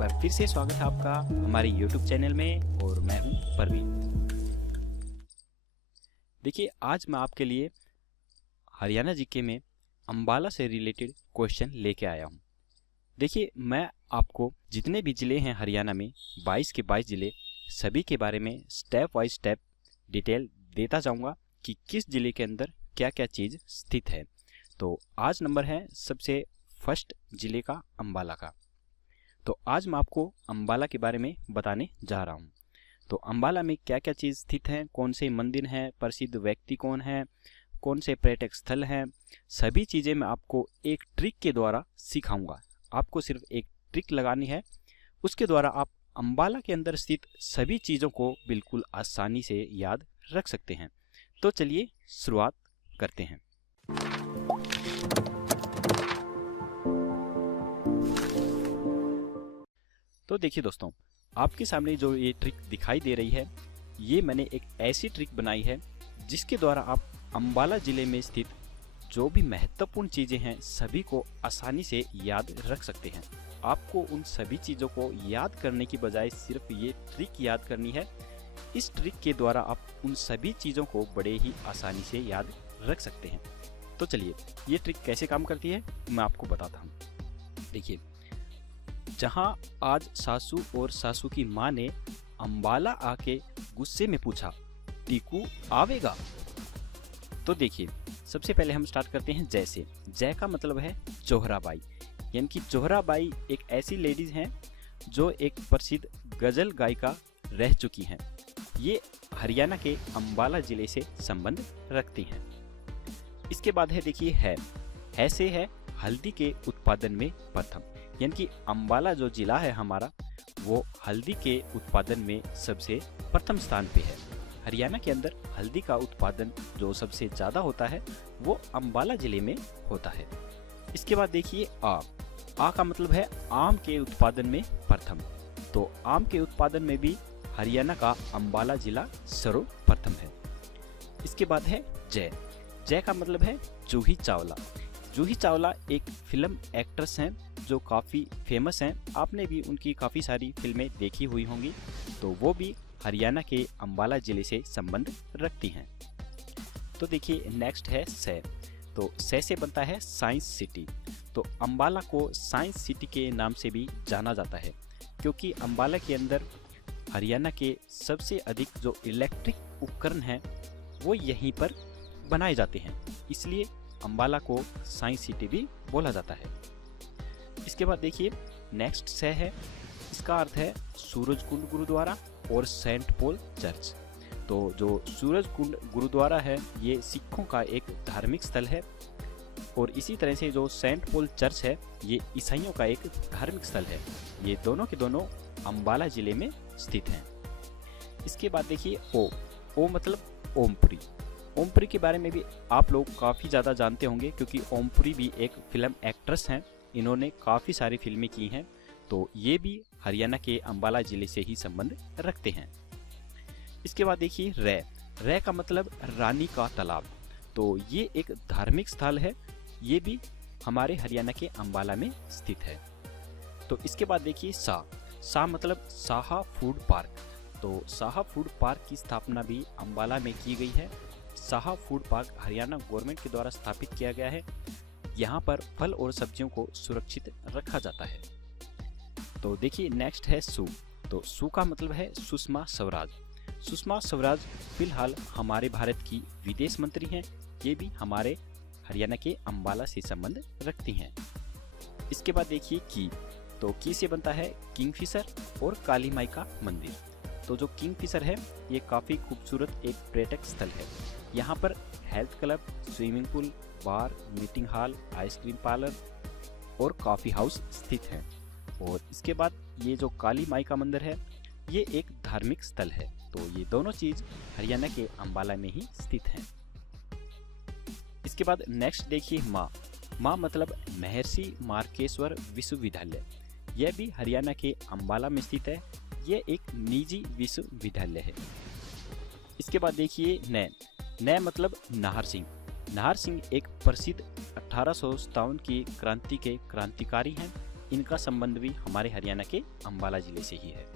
बार फिर से स्वागत है आपका हमारे YouTube चैनल में और मैं हूं परवीन। देखिए, आज मैं आपके लिए हरियाणा जीके में अंबाला से रिलेटेड क्वेश्चन लेके आया हूं। देखिए, मैं आपको जितने भी ज़िले हैं हरियाणा में 22 के 22 ज़िले सभी के बारे में स्टेप बाय स्टेप डिटेल देता जाऊंगा कि किस ज़िले के अंदर क्या क्या चीज़ स्थित है। तो आज नंबर है सबसे फर्स्ट ज़िले का अंबाला का। तो आज मैं आपको अंबाला के बारे में बताने जा रहा हूँ। तो अंबाला में क्या क्या चीज़ स्थित है, कौन से मंदिर हैं, प्रसिद्ध व्यक्ति कौन है, कौन से पर्यटक स्थल हैं, सभी चीज़ें मैं आपको एक ट्रिक के द्वारा सिखाऊंगा। आपको सिर्फ एक ट्रिक लगानी है, उसके द्वारा आप अंबाला के अंदर स्थित सभी चीज़ों को बिल्कुल आसानी से याद रख सकते हैं। तो चलिए शुरुआत करते हैं। तो देखिए दोस्तों, आपके सामने जो ये ट्रिक दिखाई दे रही है, ये मैंने एक ऐसी ट्रिक बनाई है जिसके द्वारा आप अंबाला ज़िले में स्थित जो भी महत्वपूर्ण चीज़ें हैं सभी को आसानी से याद रख सकते हैं। आपको उन सभी चीज़ों को याद करने की बजाय सिर्फ ये ट्रिक याद करनी है। इस ट्रिक के द्वारा आप उन सभी चीज़ों को बड़े ही आसानी से याद रख सकते हैं। तो चलिए, ये ट्रिक कैसे काम करती है मैं आपको बताता हूँ। देखिए, जहाँ आज सासू और सासू की माँ ने अंबाला आके गुस्से में पूछा, टीकू आवेगा? तो देखिए, सबसे पहले हम स्टार्ट करते हैं जय से। जय का मतलब है जोहराबाई, यानी कि जोहराबाई एक ऐसी लेडीज हैं जो एक प्रसिद्ध गजल गायिका रह चुकी हैं। ये हरियाणा के अंबाला जिले से संबंध रखती हैं। इसके बाद है देखिए है से है हल्दी के उत्पादन में प्रथम, यानी कि अंबाला जो जिला है हमारा वो हल्दी के उत्पादन में सबसे प्रथम स्थान पे है। हरियाणा के अंदर हल्दी का उत्पादन जो सबसे ज़्यादा होता है वो अंबाला जिले में होता है। इसके बाद देखिए आ का मतलब है आम के उत्पादन में प्रथम। तो आम के उत्पादन में भी हरियाणा का अंबाला जिला सर्वप्रथम है। इसके बाद है जय का मतलब है जूही चावला। जूही चावला एक फिल्म एक्ट्रेस हैं जो काफ़ी फेमस हैं। आपने भी उनकी काफ़ी सारी फिल्में देखी हुई होंगी। तो वो भी हरियाणा के अंबाला ज़िले से संबंध रखती हैं। तो देखिए, नेक्स्ट है सै। तो सै से बनता है साइंस सिटी। तो अंबाला को साइंस सिटी के नाम से भी जाना जाता है क्योंकि अंबाला के अंदर हरियाणा के सबसे अधिक जो इलेक्ट्रिक उपकरण हैं वो यहीं पर बनाए जाते हैं, इसलिए अंबाला को साइंस सिटी भी बोला जाता है। इसके बाद देखिए, नेक्स्ट से है, इसका अर्थ है सूरजकुंड गुरुद्वारा और सेंट पॉल चर्च। तो जो सूरजकुंड गुरुद्वारा है ये सिखों का एक धार्मिक स्थल है और इसी तरह से जो सेंट पॉल चर्च है ये ईसाइयों का एक धार्मिक स्थल है। ये दोनों के दोनों अंबाला जिले में स्थित हैं। इसके बाद देखिए ओ मतलब ओमपुरी। ओमपुरी के बारे में भी आप लोग काफ़ी ज़्यादा जानते होंगे क्योंकि ओमपुरी भी एक फिल्म एक्ट्रेस हैं। इन्होंने काफ़ी सारी फिल्में की हैं। तो ये भी हरियाणा के अंबाला ज़िले से ही संबंध रखते हैं। इसके बाद देखिए रै का मतलब रानी का तालाब। तो ये एक धार्मिक स्थल है, ये भी हमारे हरियाणा के अंबाला में स्थित है। तो इसके बाद देखिए सा मतलब साहा फूड पार्क। तो साहा फूड पार्क की स्थापना भी अंबाला में की गई है। Saha food park Haryana government के द्वारा स्थापित किया गया है। यहाँ पर फल और सब्जियों को सुरक्षित रखा जाता है। तो देखिए, नेक्स्ट है सू। तो सू का मतलब है सुषमा स्वराज। सुषमा स्वराज फिलहाल हमारे भारत की विदेश मंत्री हैं। ये भी हमारे हरियाणा के अंबाला से संबंध रखती हैं। इसके बाद देखिए तो की से बनता है किंगफिशर और काली माई का मंदिर। तो जो किंगफिशर है ये काफ़ी खूबसूरत एक पर्यटक स्थल है। यहाँ पर हेल्थ क्लब, स्विमिंग पूल, बार, मीटिंग हॉल, आइसक्रीम पार्लर और कॉफ़ी हाउस स्थित हैं। और इसके बाद ये जो काली माई का मंदिर है ये एक धार्मिक स्थल है। तो ये दोनों चीज़ हरियाणा के अंबाला में ही स्थित हैं। इसके बाद नेक्स्ट देखिए माँ मतलब महर्षि मार्केश्वर विश्वविद्यालय। यह भी हरियाणा के अंबाला में स्थित है। यह एक निजी विश्वविद्यालय है। इसके बाद देखिए नय मतलब नाहर सिंह। नाहर सिंह एक प्रसिद्ध 1857 की क्रांति के क्रांतिकारी हैं। इनका संबंध भी हमारे हरियाणा के अंबाला जिले से ही है।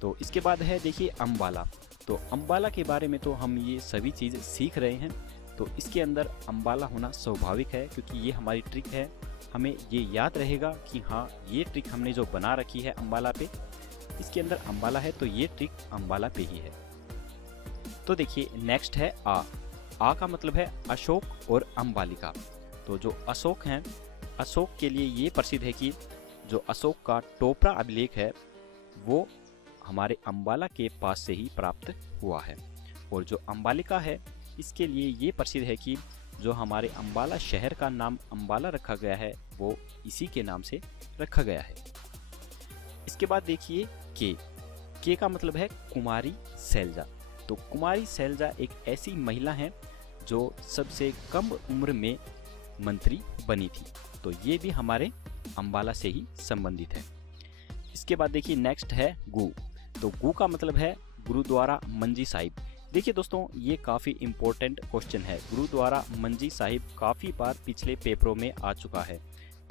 तो इसके बाद है देखिए अंबाला। तो अंबाला के बारे में तो हम ये सभी चीज़ सीख रहे हैं, तो इसके अंदर अंबाला होना स्वाभाविक है क्योंकि ये हमारी ट्रिक है। हमें ये याद रहेगा कि हाँ, ये ट्रिक हमने जो बना रखी है अंबाला पे, इसके अंदर अंबाला है तो ये ट्रिक अंबाला पे ही है। तो देखिए नेक्स्ट है आ का मतलब है अशोक और अंबालिका। तो जो अशोक हैं, अशोक के लिए ये प्रसिद्ध है कि जो अशोक का टोपरा अभिलेख है वो हमारे अंबाला के पास से ही प्राप्त हुआ है। और जो अंबालिका है, इसके लिए ये प्रसिद्ध है कि जो हमारे अंबाला शहर का नाम अंबाला रखा गया है वो इसी के नाम से रखा गया है। इसके बाद देखिए के का मतलब है कुमारी सैलजा। तो कुमारी सैलजा एक ऐसी महिला है जो सबसे कम उम्र में मंत्री बनी थी, तो ये भी हमारे अंबाला से ही संबंधित है। इसके बाद देखिए नेक्स्ट है गु। तो गु का मतलब है गुरुद्वारा मंजी साहिब। देखिए दोस्तों, ये काफ़ी इम्पोर्टेंट क्वेश्चन है। गुरुद्वारा मंजी साहिब काफ़ी बार पिछले पेपरों में आ चुका है।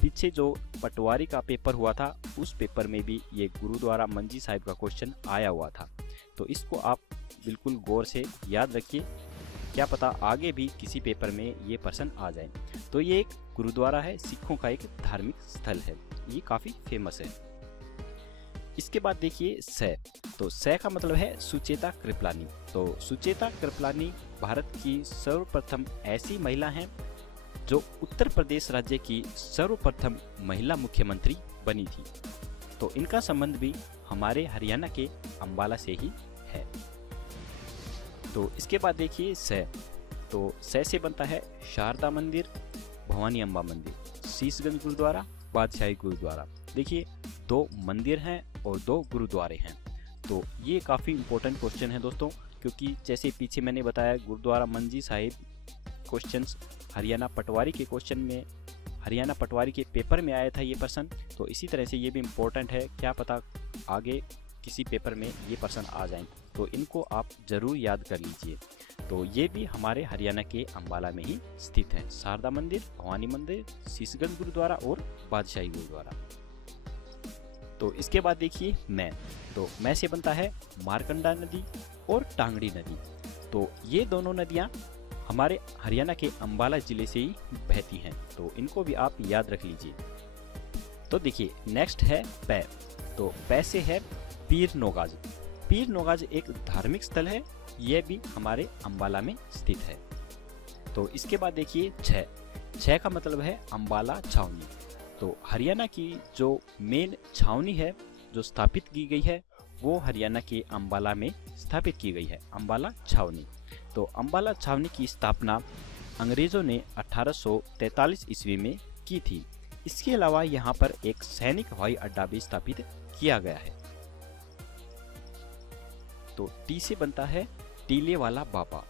पीछे जो पटवारी का पेपर हुआ था उस पेपर में भी ये गुरुद्वारा मंजी साहिब का क्वेश्चन आया हुआ था, तो इसको आप बिल्कुल गौर से याद रखिए, क्या पता आगे भी किसी पेपर में ये प्रश्न आ जाए। तो ये एक गुरुद्वारा है, सिखों का एक धार्मिक स्थल है, ये काफ़ी फेमस है। इसके बाद देखिए सै। तो सै का मतलब है सुचेता कृपलानी। तो सुचेता कृपलानी भारत की सर्वप्रथम ऐसी महिला हैं जो उत्तर प्रदेश राज्य की सर्वप्रथम महिला मुख्यमंत्री बनी थी, तो इनका संबंध भी हमारे हरियाणा के अंबाला से ही है। तो इसके बाद देखिए सै। तो सै से बनता है शारदा मंदिर, भवानी अम्बा मंदिर, शीशगंज गुरुद्वारा, बादशाही गुरुद्वारा। देखिए 2 मंदिर हैं और 2 गुरुद्वारे हैं। तो ये काफ़ी इंपॉर्टेंट क्वेश्चन है दोस्तों, क्योंकि जैसे पीछे मैंने बताया गुरुद्वारा मंजी साहिब क्वेश्चंस हरियाणा पटवारी के क्वेश्चन में, हरियाणा पटवारी के पेपर में आया था ये प्रश्न, तो इसी तरह से ये भी इम्पोर्टेंट है, क्या पता आगे किसी पेपर में ये प्रश्न आ जाएं, तो इनको आप ज़रूर याद कर लीजिए। तो ये भी हमारे हरियाणा के अंबाला में ही स्थित है, शारदा मंदिर, भवानी मंदिर, शीशगंज गुरुद्वारा और बादशाही गुरुद्वारा। तो इसके बाद देखिए मैं। तो मैं से बनता है मारकंडा नदी और टांगड़ी नदी। तो ये दोनों नदियाँ हमारे हरियाणा के अंबाला जिले से ही बहती हैं, तो इनको भी आप याद रख लीजिए। तो देखिए नेक्स्ट है पै। तो पै से है पीर नौगाज। पीर नौगाज एक धार्मिक स्थल है, यह भी हमारे अंबाला में स्थित है। तो इसके बाद देखिए छः। छः का मतलब है अंबाला छावनी। तो हरियाणा की जो मेन छावनी है जो स्थापित की गई है वो हरियाणा के अंबाला में स्थापित की गई है, अंबाला छावनी। तो अंबाला छावनी की स्थापना अंग्रेज़ों ने 1843 ईस्वी में की थी। इसके अलावा यहाँ पर एक सैनिक हवाई अड्डा भी स्थापित किया गया है। तो टी से बनता है टीले वाला बाबा।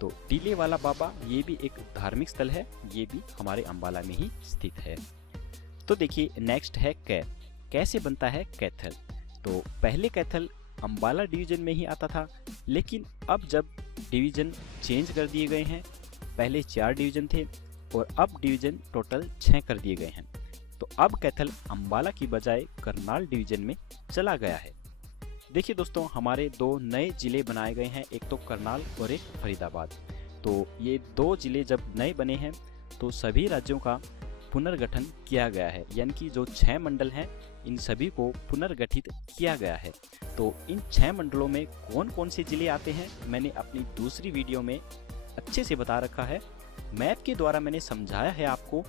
तो टीले वाला बाबा ये भी एक धार्मिक स्थल है, ये भी हमारे अंबाला में ही स्थित है। तो देखिए नेक्स्ट है कै। कैसे बनता है कैथल। तो पहले कैथल अंबाला डिवीजन में ही आता था, लेकिन अब जब डिवीज़न चेंज कर दिए गए हैं, पहले 4 डिवीज़न थे और अब डिवीज़न टोटल 6 कर दिए गए हैं, तो अब कैथल अंबाला की बजाय करनाल डिवीज़न में चला गया है। देखिए दोस्तों, हमारे 2 नए ज़िले बनाए गए हैं, एक तो करनाल और एक फरीदाबाद। तो ये 2 ज़िले जब नए बने हैं तो सभी राज्यों का पुनर्गठन किया गया है, यानी कि जो 6 मंडल हैं इन सभी को पुनर्गठित किया गया है। तो इन 6 मंडलों में कौन कौन से ज़िले आते हैं मैंने अपनी दूसरी वीडियो में अच्छे से बता रखा है। मैप के द्वारा मैंने समझाया है आपको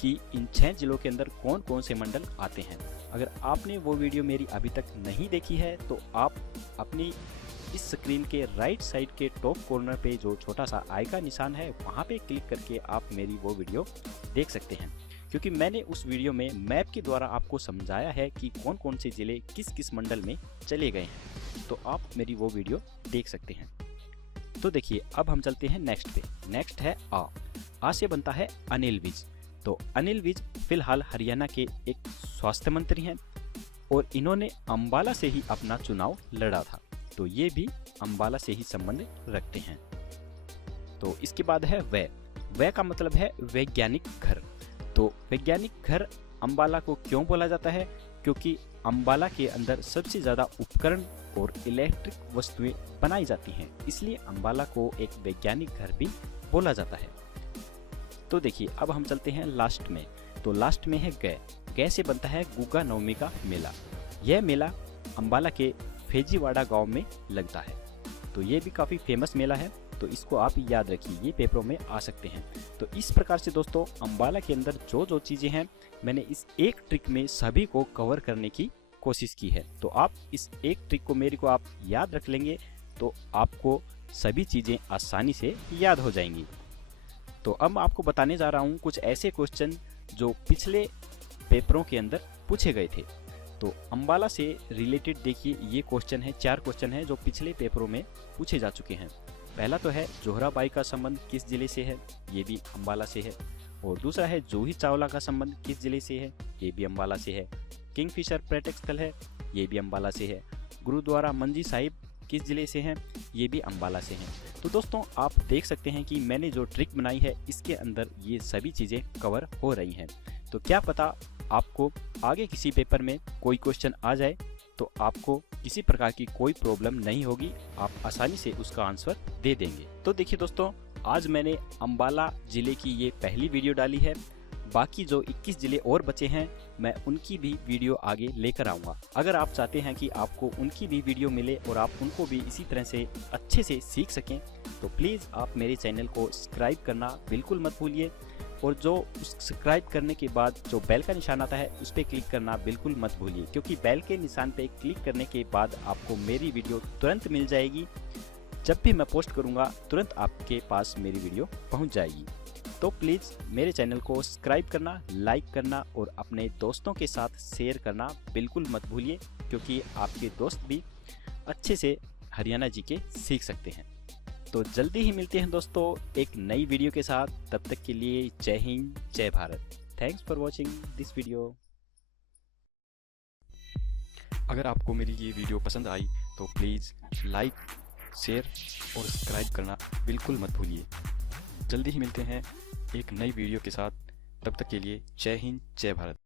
कि इन 6 जिलों के अंदर कौन कौन से मंडल आते हैं। अगर आपने वो वीडियो मेरी अभी तक नहीं देखी है तो आप अपनी इस स्क्रीन के राइट साइड के टॉप कॉर्नर पे जो छोटा सा आई का निशान है वहाँ पे क्लिक करके आप मेरी वो वीडियो देख सकते हैं, क्योंकि मैंने उस वीडियो में मैप के द्वारा आपको समझाया है कि कौन कौन से ज़िले किस किस मंडल में चले गए हैं, तो आप मेरी वो वीडियो देख सकते हैं। तो देखिए अब हम चलते हैं नेक्स्ट पे। नेक्स्ट है आ से बनता है अनिल विज। तो अनिल विज फिलहाल हरियाणा के एक स्वास्थ्य मंत्री हैं और इन्होंने अंबाला से ही अपना चुनाव लड़ा था, तो ये भी अंबाला से ही संबंध रखते हैं। तो इसके बाद है वै का मतलब है वैज्ञानिक घर। तो वैज्ञानिक घर अम्बाला को क्यों बोला जाता है? क्योंकि अम्बाला के अंदर सबसे ज़्यादा उपकरण और इलेक्ट्रिक वस्तुएं बनाई जाती हैं, इसलिए अम्बाला को एक वैज्ञानिक घर भी बोला जाता है। तो देखिए, अब हम चलते हैं लास्ट में। तो लास्ट में है गै। गै से बनता है गुग्गा नवमी का मेला। यह मेला अम्बाला के फेजीवाड़ा गांव में लगता है। तो ये भी काफ़ी फेमस मेला है, तो इसको आप याद रखिए, ये पेपरों में आ सकते हैं। तो इस प्रकार से दोस्तों अम्बाला के अंदर जो जो चीज़ें हैं, मैंने इस एक ट्रिक में सभी को कवर करने की कोशिश की है। तो आप इस एक ट्रिक को मेरे को आप याद रख लेंगे तो आपको सभी चीज़ें आसानी से याद हो जाएंगी। तो अब मैं आपको बताने जा रहा हूँ कुछ ऐसे क्वेश्चन जो पिछले पेपरों के अंदर पूछे गए थे। तो अम्बाला से रिलेटेड देखिए, ये क्वेश्चन है, 4 क्वेश्चन है जो पिछले पेपरों में पूछे जा चुके हैं। पहला तो है जोहराबाई का संबंध किस जिले से है? ये भी अम्बाला से है। और दूसरा है जूही चावला का संबंध किस जिले से है? ये भी अम्बाला से है। किंगफिशर पर्यटक स्थल है, ये भी अम्बाला से है। गुरुद्वारा मंजी साहिब किस जिले से हैं? ये भी अम्बाला से हैं। तो दोस्तों आप देख सकते हैं कि मैंने जो ट्रिक बनाई है इसके अंदर ये सभी चीज़ें कवर हो रही हैं। तो क्या पता आपको आगे किसी पेपर में कोई क्वेश्चन आ जाए तो आपको किसी प्रकार की कोई प्रॉब्लम नहीं होगी, आप आसानी से उसका आंसर दे देंगे। तो देखिए दोस्तों, आज मैंने अम्बाला ज़िले की ये पहली वीडियो डाली है। बाकी जो 21 ज़िले और बचे हैं, मैं उनकी भी वीडियो आगे लेकर आऊँगा। अगर आप चाहते हैं कि आपको उनकी भी वीडियो मिले और आप उनको भी इसी तरह से अच्छे से सीख सकें, तो प्लीज़ आप मेरे चैनल को सब्सक्राइब करना बिल्कुल मत भूलिए। और जो सब्सक्राइब करने के बाद जो बेल का निशान आता है उस पर क्लिक करना बिल्कुल मत भूलिए, क्योंकि बेल के निशान पे क्लिक करने के बाद आपको मेरी वीडियो तुरंत मिल जाएगी। जब भी मैं पोस्ट करूँगा तुरंत आपके पास मेरी वीडियो पहुँच जाएगी। तो प्लीज़ मेरे चैनल को सब्सक्राइब करना, लाइक करना और अपने दोस्तों के साथ शेयर करना बिल्कुल मत भूलिए, क्योंकि आपके दोस्त भी अच्छे से हरियाणा जीके सीख सकते हैं। तो जल्दी ही मिलते हैं दोस्तों एक नई वीडियो के साथ। तब तक के लिए जय हिंद, जय Bharat. Thanks for watching this video. अगर आपको मेरी ये वीडियो पसंद आई तो प्लीज़ लाइक, शेयर और सब्सक्राइब करना बिल्कुल मत भूलिए। जल्दी ही मिलते हैं एक नई वीडियो के साथ। तब तक के लिए जय हिंद, जय भारत।